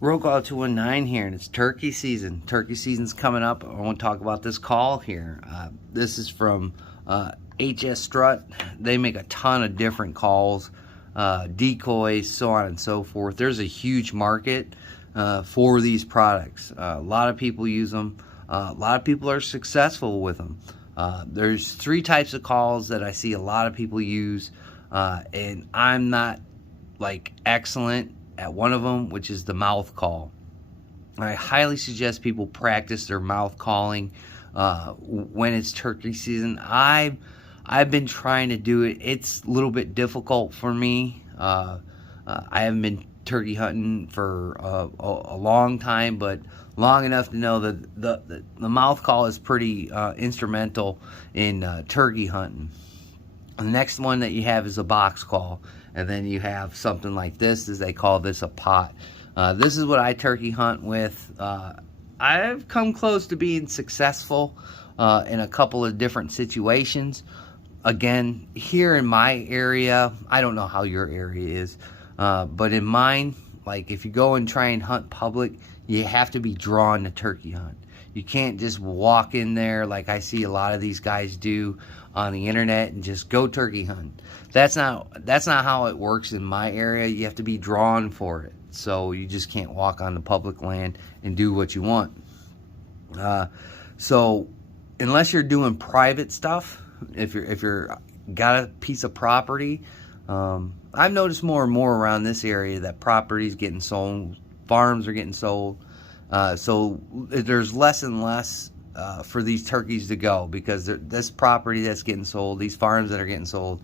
Roll call 219 here, and it's turkey season. Turkey season's coming up. I want to talk about this call here. This is from HS Strut. They make a ton of different calls, decoys, so on and so forth. There's a huge market for these products. A lot of people use them. A lot of people are successful with them. There's three types of calls that I see a lot of people use, and I'm not like excellent at one of them, which is the mouth call. I highly suggest people practice their mouth calling when it's turkey season. I've been trying to do it. It's a little bit difficult for me. I haven't been turkey hunting for a long time, but long enough to know that the mouth call is pretty instrumental in turkey hunting. The next one that you have is a box call, and then you have something like this, as they call this a pot. This is what I turkey hunt with. I've come close to being successful in a couple of different situations. Again, here in my area, I don't know how your area is, but in mine, like if you go and try and hunt public, you have to be drawn to turkey hunt. You can't just walk in there like I see a lot of these guys do on the internet and just go turkey hunt. That's not how it works in my area. You have to be drawn for it. So you just can't walk on the public land and do what you want. So unless you're doing private stuff, if you're got a piece of property, I've noticed more and more around this area that property's getting sold, farms are getting sold. So there's less and less for these turkeys to go, because this property that's getting sold, these farms that are getting sold,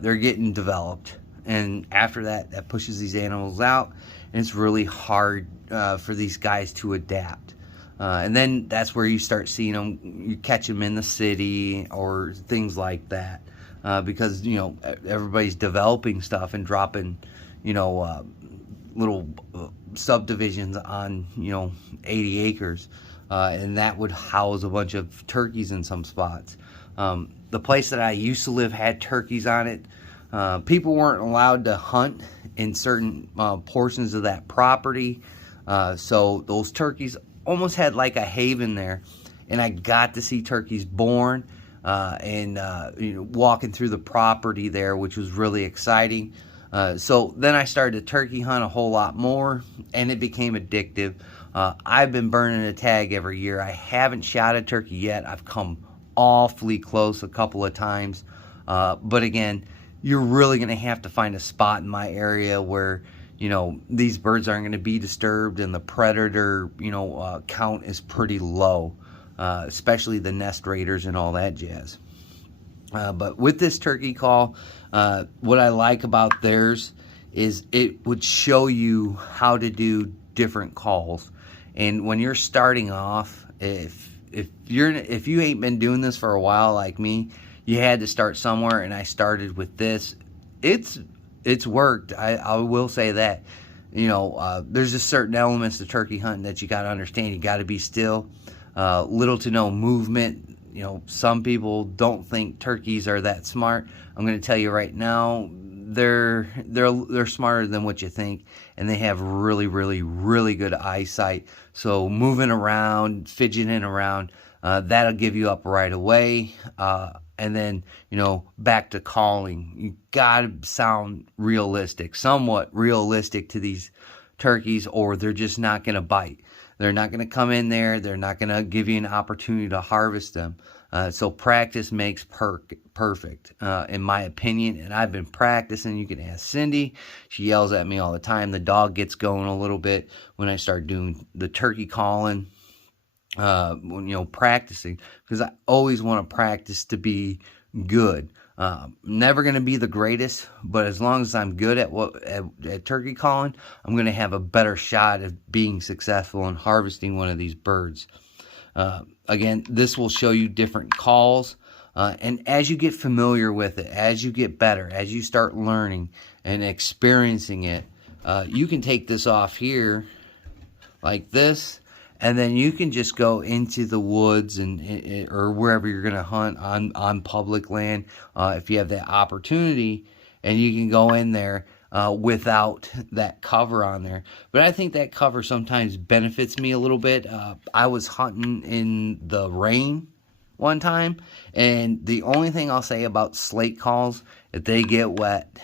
they're getting developed, and after that pushes these animals out, and it's really hard for these guys to adapt. And then that's where you start seeing them. You catch them in the city or things like that, because everybody's developing stuff and dropping little subdivisions on 80 acres, and that would house a bunch of turkeys in some spots. The place that I used to live had turkeys on it. People weren't allowed to hunt in certain portions of that property, so those turkeys almost had like a haven there, and I got to see turkeys born and walking through the property there, which was really exciting. So then I started to turkey hunt a whole lot more, and it became addictive. I've been burning a tag every year. I haven't shot a turkey yet. I've come awfully close a couple of times. But again, you're really going to have to find a spot in my area where, these birds aren't going to be disturbed and the predator, count is pretty low, especially the nest raiders and all that jazz. But with this turkey call, what I like about theirs is it would show you how to do different calls. And when you're starting off, if you ain't been doing this for a while like me, you had to start somewhere, and I started with this. It's worked. I will say that. There's just certain elements to turkey hunting that you got to understand. You got to be still, little to no movement. Some people don't think turkeys are that smart. I'm going to tell you right now, they're smarter than what you think, and they have really, really, really good eyesight. So moving around, fidgeting around, that'll give you up right away. And then, back to calling. You got to sound realistic, somewhat realistic to these turkeys, or they're just not going to bite. They're not going to come in there. They're not going to give you an opportunity to harvest them. So practice makes perfect, in my opinion. And I've been practicing. You can ask Cindy. She yells at me all the time. The dog gets going a little bit when I start doing the turkey calling, practicing, because I always want to practice to be good. Never going to be the greatest, but as long as I'm good at turkey calling, I'm going to have a better shot of being successful in harvesting one of these birds. Again, this will show you different calls, and as you get familiar with it, as you get better, as you start learning and experiencing it, you can take this off here like this, and then you can just go into the woods or wherever you're going to hunt on public land, if you have that opportunity, and you can go in there. without that cover on there. But I think that cover sometimes benefits me a little bit. I was hunting in the rain one time, and the only thing I'll say about slate calls, if they get wet,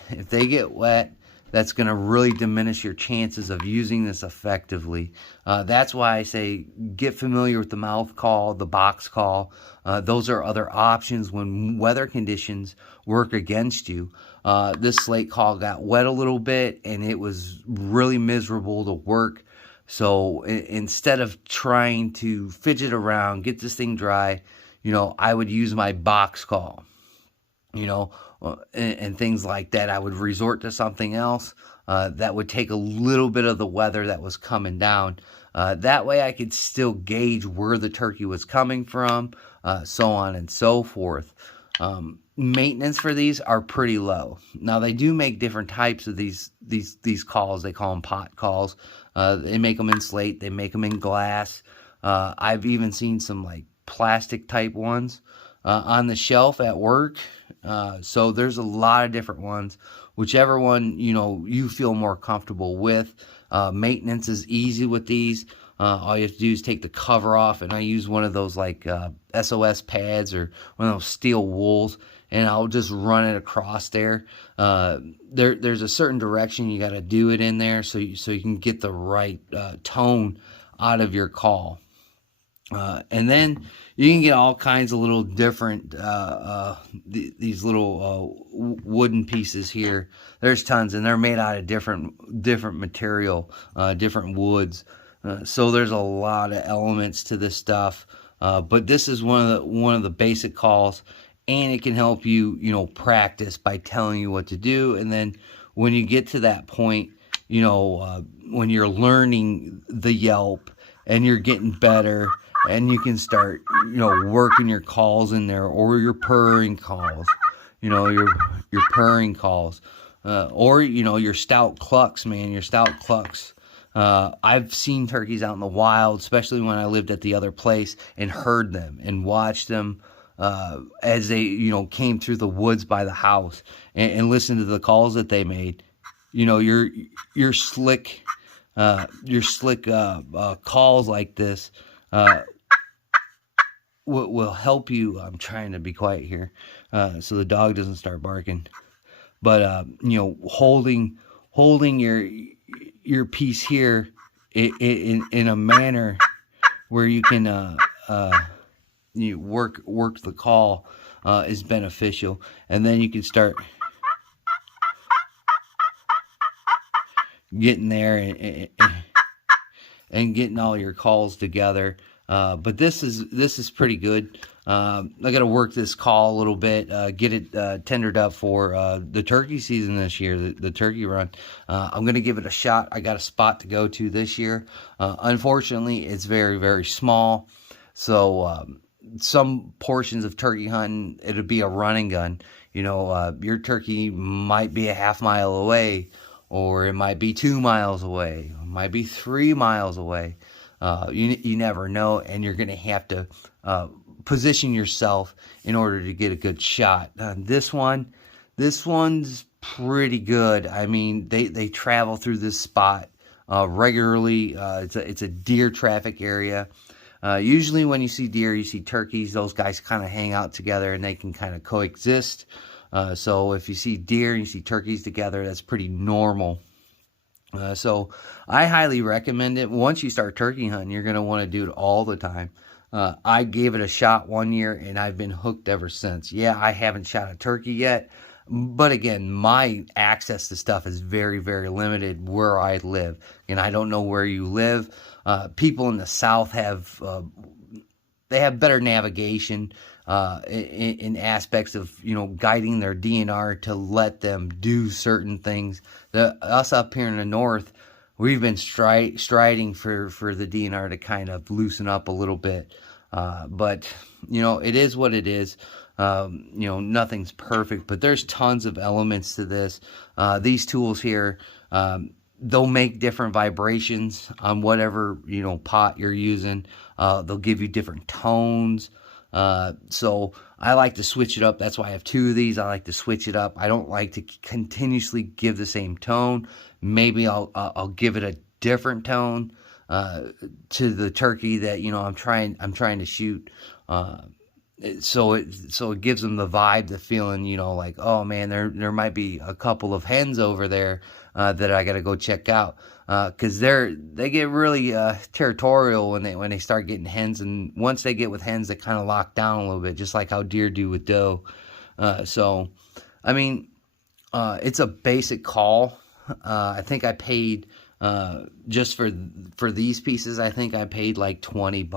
that's going to really diminish your chances of using this effectively. That's why I say get familiar with the mouth call, the box call. Those are other options when weather conditions work against you. This slate call got wet a little bit, and it was really miserable to work. So instead of trying to fidget around, get this thing dry, I would use my box call, and things like that. I would resort to something else that would take a little bit of the weather that was coming down. That way I could still gauge where the turkey was coming from, so on and so forth. Maintenance for these are pretty low. Now, they do make different types of these calls. They call them pot calls. They make them in slate. They make them in glass. I've even seen some like plastic type ones on the shelf at work. So there's a lot of different ones. Whichever one you feel more comfortable with. Maintenance is easy with these. All you have to do is take the cover off, and I use one of those like SOS pads or one of those steel wools, and I'll just run it across there. There's a certain direction you got to do it in there so you can get the right tone out of your call. And then you can get all kinds of little different, these little wooden pieces here. There's tons, and they're made out of different material, different woods. So there's a lot of elements to this stuff. But this is one of the basic calls, and it can help you, practice by telling you what to do. And then when you get to that point, when you're learning the yelp and you're getting better, and you can start, working your calls in there, or your purring calls, your purring calls, or, your stout clucks, man, your stout clucks. I've seen turkeys out in the wild, especially when I lived at the other place, and heard them and watched them, as they, came through the woods by the house, and listened to the calls that they made. Your slick calls like this, will help you. I'm trying to be quiet here, so the dog doesn't start barking. But holding your piece here in a manner where you can you work the call is beneficial, and then you can start getting there and getting all your calls together. But this is pretty good. I got to work this call a little bit, get it tendered up for the turkey season this year, the turkey run. I'm going to give it a shot. I got a spot to go to this year. Unfortunately, it's very, very small. So some portions of turkey hunting, it'll be a running gun. Your turkey might be a half mile away, or it might be 2 miles away, it might be 3 miles away. You never know, and you're going to have to position yourself in order to get a good shot. This one's pretty good. I mean, they travel through this spot regularly. It's a deer traffic area. Usually when you see deer, you see turkeys. Those guys kind of hang out together, and they can kind of coexist. So if you see deer and you see turkeys together, that's pretty normal. So I highly recommend it. Once you start turkey hunting, you're going to want to do it all the time. I gave it a shot one year, and I've been hooked ever since. Yeah, I haven't shot a turkey yet, but again, my access to stuff is very, very limited where I live, and I don't know where you live. People in the South have they have better navigation in aspects of guiding their DNR to let them do certain things. Us up here in the North, we've been striding for the DNR to kind of loosen up a little bit. But it is what it is. Nothing's perfect, but there's tons of elements to this. These tools here, they'll make different vibrations on whatever pot you're using. They'll give you different tones. So I like to switch it up. That's why I have 2 of these. I like to switch it up. I don't like to continuously give the same tone. Maybe I'll give it a different tone to the turkey that I'm trying to shoot. So it gives them the vibe, the feeling, like, oh man, there might be a couple of hens over there that I got to go check out, because they get really territorial when they start getting hens, and once they get with hens, they kind of lock down a little bit, just like how deer do with doe. So I mean, it's a basic call. I think I paid just for these pieces, I think I paid like $20.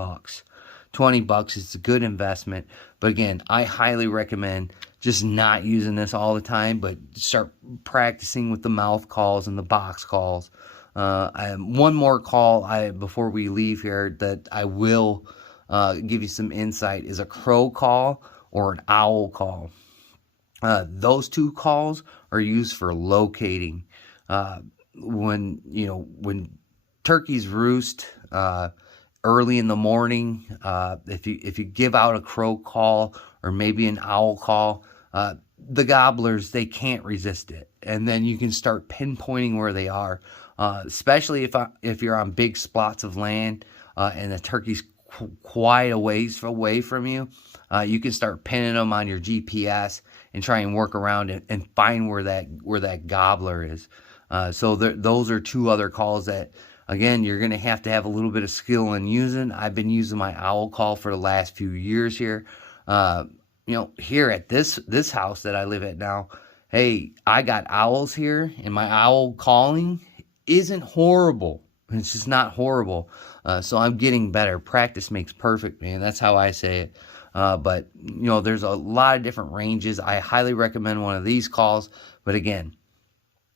$20 is a good investment. But again, I highly recommend just not using this all the time, but start practicing with the mouth calls and the box calls. One more call before we leave here that I will give you some insight is a crow call or an owl call. Those 2 calls are used for locating. When turkeys roost early in the morning, if you give out a crow call or maybe an owl call, the gobblers, they can't resist it, and then you can start pinpointing where they are, especially if you're on big spots of land and the turkey's quite a ways away from you. You can start pinning them on your GPS and try and work around it and find where that gobbler is. So those are 2 other calls that, again, you're going to have a little bit of skill in using. I've been using my owl call for the last few years here. Here at this house that I live at now, hey, I got owls here, and my owl calling isn't horrible. It's just not horrible. So I'm getting better. Practice makes perfect, man. That's how I say it. But there's a lot of different ranges. I highly recommend one of these calls. But again,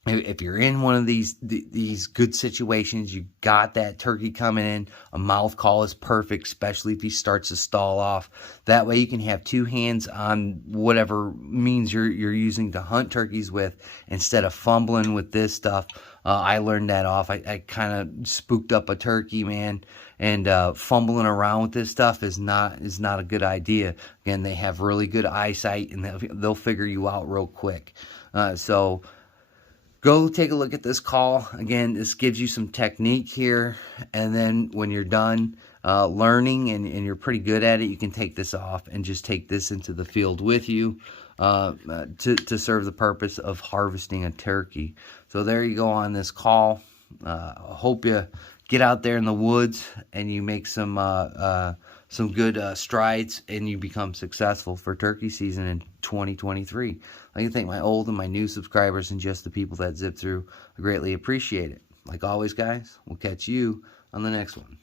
if you're in one of these good situations, you got that turkey coming in, a mouth call is perfect, especially if he starts to stall off. That way you can have 2 hands on whatever means you're using to hunt turkeys with, instead of fumbling with this stuff. I learned that off. I kind of spooked up a turkey, man, and fumbling around with this stuff is not a good idea. Again, they have really good eyesight, and they'll figure you out real quick. So go take a look at this call. Again, this gives you some technique here, and then when you're done learning and you're pretty good at it, you can take this off and just take this into the field with you to serve the purpose of harvesting a turkey. So there you go on this call. I hope you get out there in the woods and you make some good strides, and you become successful for turkey season in 2023. I'd like to thank my old and my new subscribers and just the people that zip through. I greatly appreciate it. Like always, guys, we'll catch you on the next one.